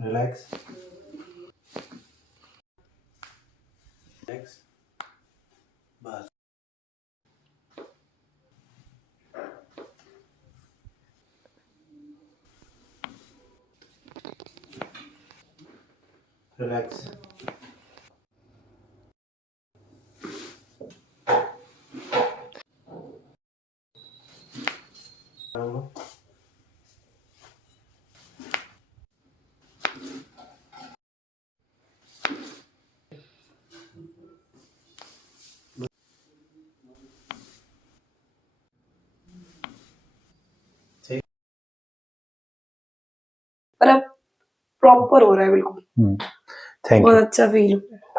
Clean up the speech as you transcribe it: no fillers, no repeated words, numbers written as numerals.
Relax relax बस रिलैक्स पर अब प्रॉपर हो रहा है बिल्कुल, थैंक बहुत यू अच्छा फील हो रहा है।